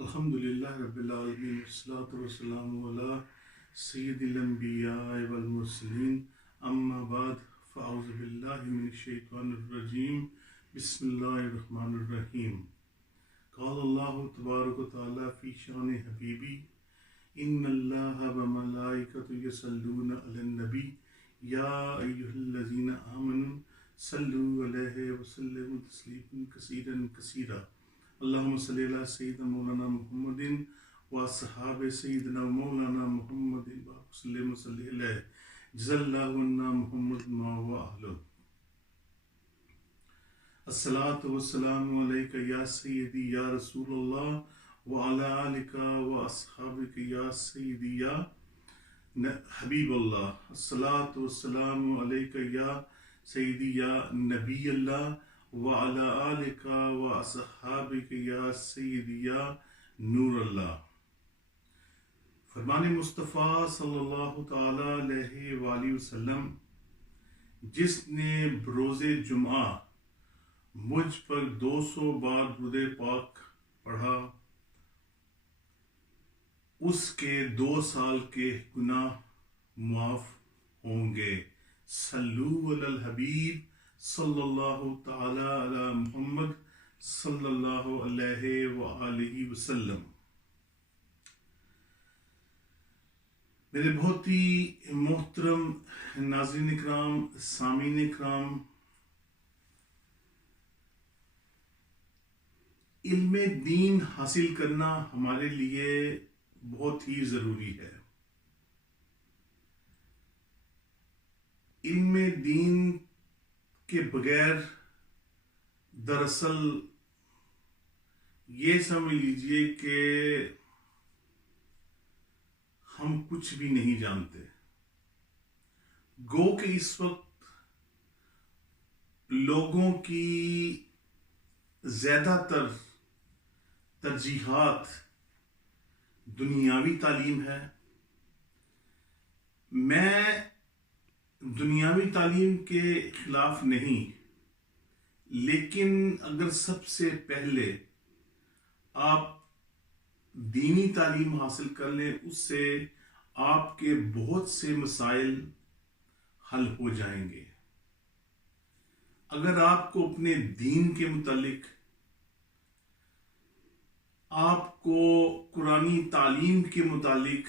الحمدللہ رب العالمین والصلاة والسلام علی سید الانبیاء والمرسلین اما بعد فاعوذ باللہ من الشیطان الرجیم بسم اللہ الرحمن الرحیم قال اللہ تبارک و تعالی فی شان حبیبی ان اللہ وملائکۃ یصلون علی النبی یا ایھا الذین آمنوا صلوا علیہ وسلموا تسلیما کثیرا کثیرا اللہم صلی علی سیدنا مولانا محمد و صحاب سیدنا مولانا محمد وسلم صلی علیہ جزا اللہ عنا محمد ما و اہلہ الصلاۃ والسلام علیک یا سیدی یا رسول اللہ وعلی آلک و اصحابک یا سیدی یا حبیب اللہ الصلاۃ والسلام علیک یا سیدی یا نبی اللہ وعلی آلک و اصحابک یا سیدی یا نور اللہ۔ فرمان مصطفیٰ صلی اللہ تعالی علیہ وآلہ وسلم، جس نے بروز جمعہ مجھ پر 200 بار درود پاک پڑھا، اس کے 2 سال کے گناہ معاف ہوں گے۔ صلو علی الحبیب صلی اللہ تعالی علی محمد صلی اللہ علیہ وآلہ وسلم۔ میرے بہت ہی محترم ناظرین اکرام، سامعین اکرام، علم دین حاصل کرنا ہمارے لیے بہت ہی ضروری ہے۔ علم دین کے بغیر دراصل یہ سمجھ لیجئے کہ ہم کچھ بھی نہیں جانتے۔ گو کہ اس وقت لوگوں کی زیادہ تر ترجیحات دنیاوی تعلیم ہے۔ میں دنیاوی تعلیم کے خلاف نہیں، لیکن اگر سب سے پہلے آپ دینی تعلیم حاصل کر لیں، اس سے آپ کے بہت سے مسائل حل ہو جائیں گے۔ اگر آپ کو اپنے دین کے متعلق، آپ کو قرآنی تعلیم کے متعلق،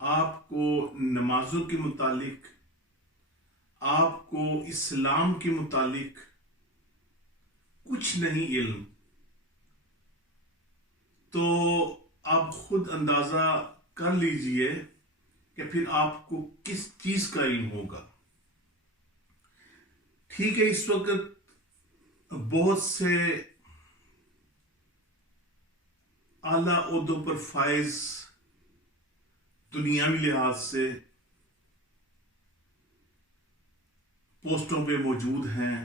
آپ کو نمازوں کے متعلق، آپ کو اسلام کے متعلق کچھ نہیں علم، تو آپ خود اندازہ کر لیجئے کہ پھر آپ کو کس چیز کا علم ہوگا۔ ٹھیک ہے، اس وقت بہت سے اعلیٰ عہدوں پر فائز دنیاوی لحاظ سے پوسٹوں پہ موجود ہیں،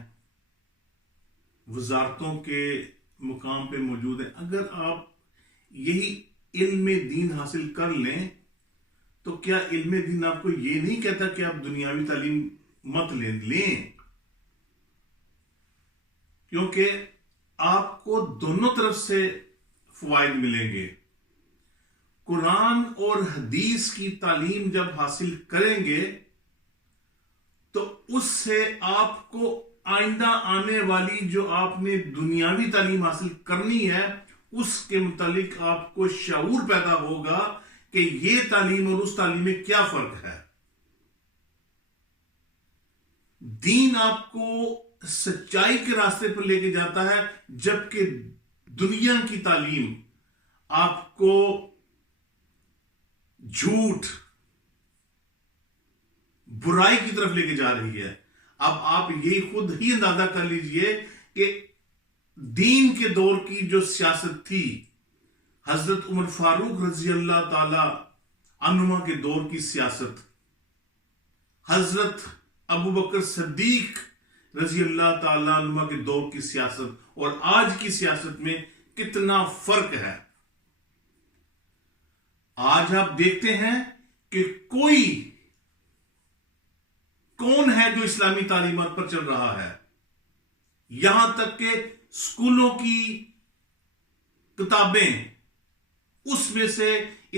وزارتوں کے مقام پہ موجود ہیں۔ اگر آپ یہی علم دین حاصل کر لیں تو کیا علم دین آپ کو یہ نہیں کہتا کہ آپ دنیاوی تعلیم مت لیں، کیونکہ آپ کو دونوں طرف سے فوائد ملیں گے۔ قرآن اور حدیث کی تعلیم جب حاصل کریں گے تو اس سے آپ کو آئندہ آنے والی جو آپ نے دنیاوی تعلیم حاصل کرنی ہے، اس کے متعلق آپ کو شعور پیدا ہوگا کہ یہ تعلیم اور اس تعلیم میں کیا فرق ہے۔ دین آپ کو سچائی کے راستے پر لے کے جاتا ہے، جبکہ دنیا کی تعلیم آپ کو جھوٹ، برائی کی طرف لے کے جا رہی ہے۔ اب آپ یہی خود ہی اندازہ کر لیجئے کہ دین کے دور کی جو سیاست تھی، حضرت عمر فاروق رضی اللہ تعالی عنہما کے دور کی سیاست، حضرت ابو بکر صدیق رضی اللہ تعالی عنہما کے دور کی سیاست اور آج کی سیاست میں کتنا فرق ہے۔ آج آپ دیکھتے ہیں کہ کون ہے جو اسلامی تعلیمات پر چل رہا ہے، یہاں تک کہ اسکولوں کی کتابیں اس میں سے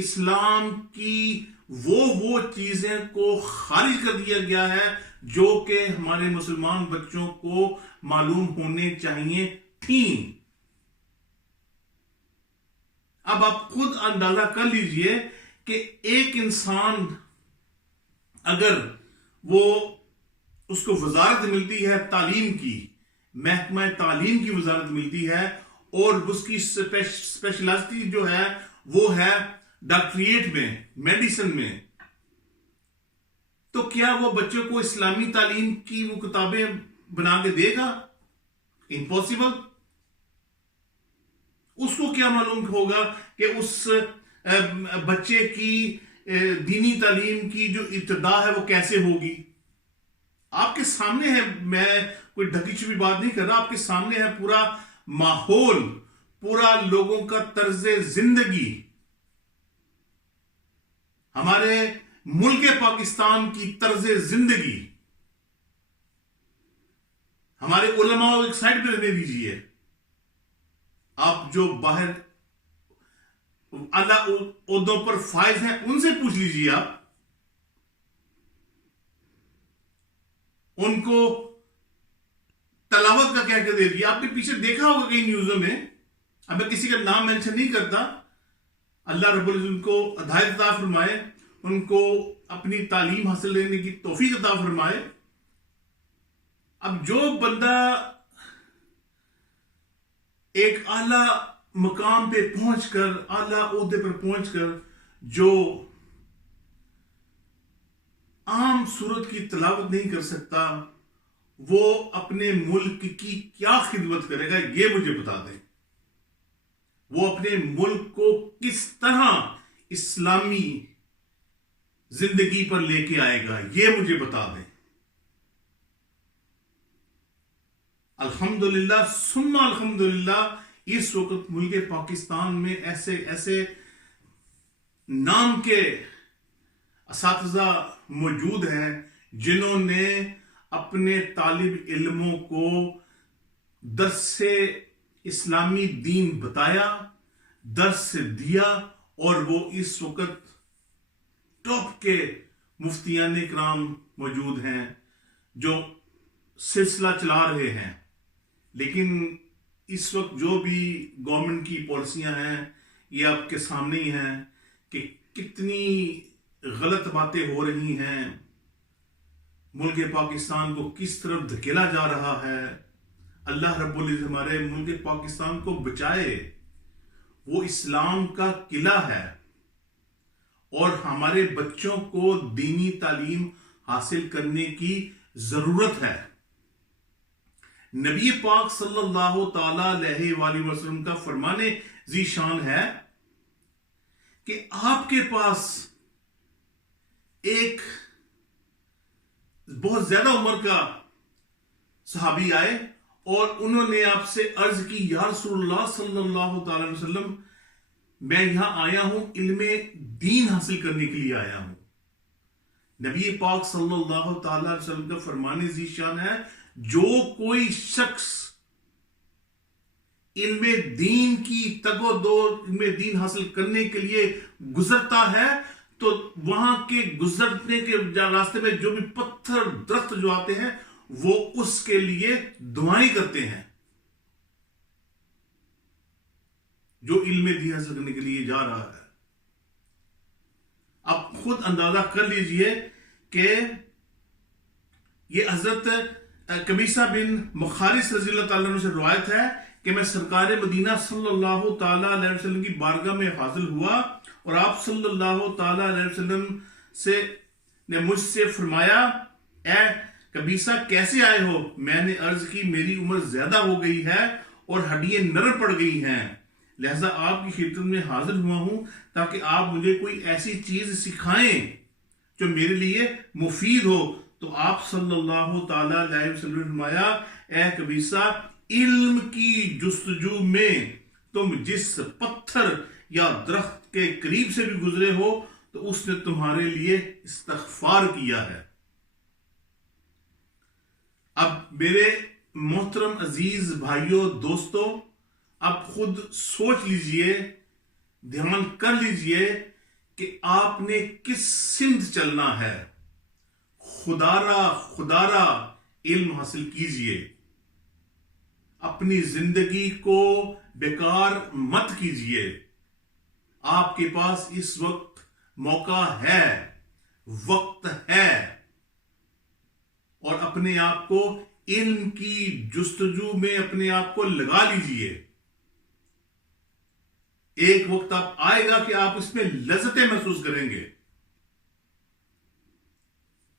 اسلام کی وہ چیزیں کو خارج کر دیا گیا ہے جو کہ ہمارے مسلمان بچوں کو معلوم ہونے چاہیے تھیں۔ اب آپ خود اندازہ کر لیجئے کہ ایک انسان اگر اس کو وزارت ملتی ہے تعلیم کی، محکمہ تعلیم کی وزارت ملتی ہے، اور اس کی اسپیشلٹی جو ہے وہ ہے ڈاکٹریٹ میں، میڈیسن میں، تو کیا وہ بچوں کو اسلامی تعلیم کی وہ کتابیں بنا کے دے گا؟ امپاسبل۔ اس کو کیا معلوم ہوگا کہ اس بچے کی دینی تعلیم کی جو ابتدا ہے وہ کیسے ہوگی؟ آپ کے سامنے ہے، میں کوئی ڈھکی چھپی بات نہیں کر رہا، آپ کے سامنے ہے پورا ماحول، پورا لوگوں کا طرز زندگی، ہمارے ملک پاکستان کی طرز زندگی۔ ہمارے علماء کو ایک سائڈ پہ رہنے دیجئے، آپ جو باہر اعلیٰ عہدوں پر فائز ہیں ان سے پوچھ لیجئے، آپ ان کو تلاوت کا کہہ کے دے دیا۔ آپ نے پیچھے دیکھا ہوگا کئی نیوزوں میں، اب میں کسی کا نام مینشن نہیں کرتا، اللہ رب العزت ان کو ہدایت عطا فرمائے، ان کو اپنی تعلیم حاصل کرنے کی توفیق عطا فرمائے۔ اب جو بندہ ایک اعلیٰ مقام پہ پہنچ کر، اعلیٰ عہدے پر پہنچ کر جو عام سورت کی تلاوت نہیں کر سکتا، وہ اپنے ملک کی کیا خدمت کرے گا؟ یہ مجھے بتا دیں۔ وہ اپنے ملک کو کس طرح اسلامی زندگی پر لے کے آئے گا؟ یہ مجھے بتا دیں۔ الحمدللہ ثم الحمدللہ اس وقت ملک پاکستان میں ایسے نام کے اساتذہ موجود ہیں جنہوں نے اپنے طالب علموں کو درس اسلامی دین بتایا، درس دیا، اور وہ اس وقت ٹاپ کے مفتیان کرام موجود ہیں جو سلسلہ چلا رہے ہیں۔ لیکن اس وقت جو بھی گورنمنٹ کی پالیسیاں ہیں یہ آپ کے سامنے ہی ہیں کہ کتنی غلط باتیں ہو رہی ہیں، ملک پاکستان کو کس طرف دھکیلا جا رہا ہے۔ اللہ رب العزت ہمارے ملک پاکستان کو بچائے۔ وہ اسلام کا قلعہ ہے اور ہمارے بچوں کو دینی تعلیم حاصل کرنے کی ضرورت ہے۔ نبی پاک صلی اللہ تعالی علیہ وآلہ وسلم کا فرمان ذی شان ہے کہ آپ کے پاس ایک بہت زیادہ عمر کا صحابی آئے اور انہوں نے آپ سے عرض کی، یا رسول اللہ صلی اللہ تعالی علیہ وسلم، میں یہاں آیا ہوں علم دین حاصل کرنے کے لیے آیا ہوں۔ نبی پاک صلی اللہ تعالی علیہ وسلم کا فرمان ذی شان ہے، جو کوئی شخص علم دین کی تگ و دو، علم دین حاصل کرنے کے لیے گزرتا ہے تو وہاں کے گزرنے کے راستے میں جو بھی پتھر درخت جو آتے ہیں وہ اس کے لیے دعائیں کرتے ہیں، جو علم دین حاصل کرنے کے لیے جا رہا ہے۔ اب خود اندازہ کر لیجئے کہ یہ حضرت قبیصہ بن مخارس رضی اللہ تعالیٰ عنہ سے روایت ہے کہ میں سرکار مدینہ صلی اللہ تعالیٰ علیہ وسلم کی بارگاہ میں حاضر ہوا اور آپ صلی اللہ تعالیٰ علیہ وسلم نے مجھ سے فرمایا، اے قبیصہ کیسے آئے ہو؟ میں نے عرض کی، میری عمر زیادہ ہو گئی ہے اور ہڈیاں نرم پڑ گئی ہیں، لہذا آپ کی خدمت میں حاضر ہوا ہوں تاکہ آپ مجھے کوئی ایسی چیز سکھائیں جو میرے لیے مفید ہو۔ تو آپ صلی اللہ تعالیٰ علیہ وسلم نے فرمایا، اے قبیصہ، علم کی جستجو میں تم جس پتھر یا درخت کے قریب سے بھی گزرے ہو تو اس نے تمہارے لیے استغفار کیا ہے۔ اب میرے محترم عزیز بھائیوں دوستوں، اب خود سوچ لیجئے دھیان کر لیجئے کہ آپ نے کس سمت چلنا ہے. خدارا علم حاصل کیجئے. اپنی زندگی کو بیکار مت کیجئے. آپ کے پاس اس وقت موقع ہے، وقت ہے، اور اپنے آپ کو علم کی جستجو میں اپنے آپ کو لگا لیجئے. ایک وقت آپ آئے گا کہ آپ اس میں لذتیں محسوس کریں گے.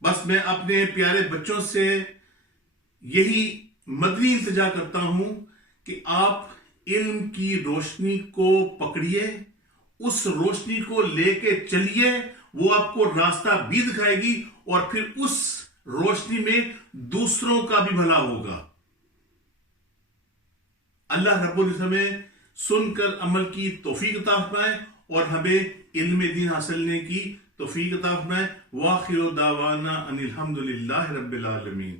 بس میں اپنے پیارے بچوں سے یہی مدنی التجا کرتا ہوں کہ آپ علم کی روشنی کو پکڑیے، اس روشنی کو لے کے چلیے. وہ آپ کو راستہ بھی دکھائے گی اور پھر اس روشنی میں دوسروں کا بھی بھلا ہوگا. اللہ رب العزت ہمیں سن کر عمل کی توفیق عطا فرمائے اور ہمیں علم دین حاصلنے کی توفیق عطا فرمائے. وآخر دعوانا ان الحمد للہ رب العالمین.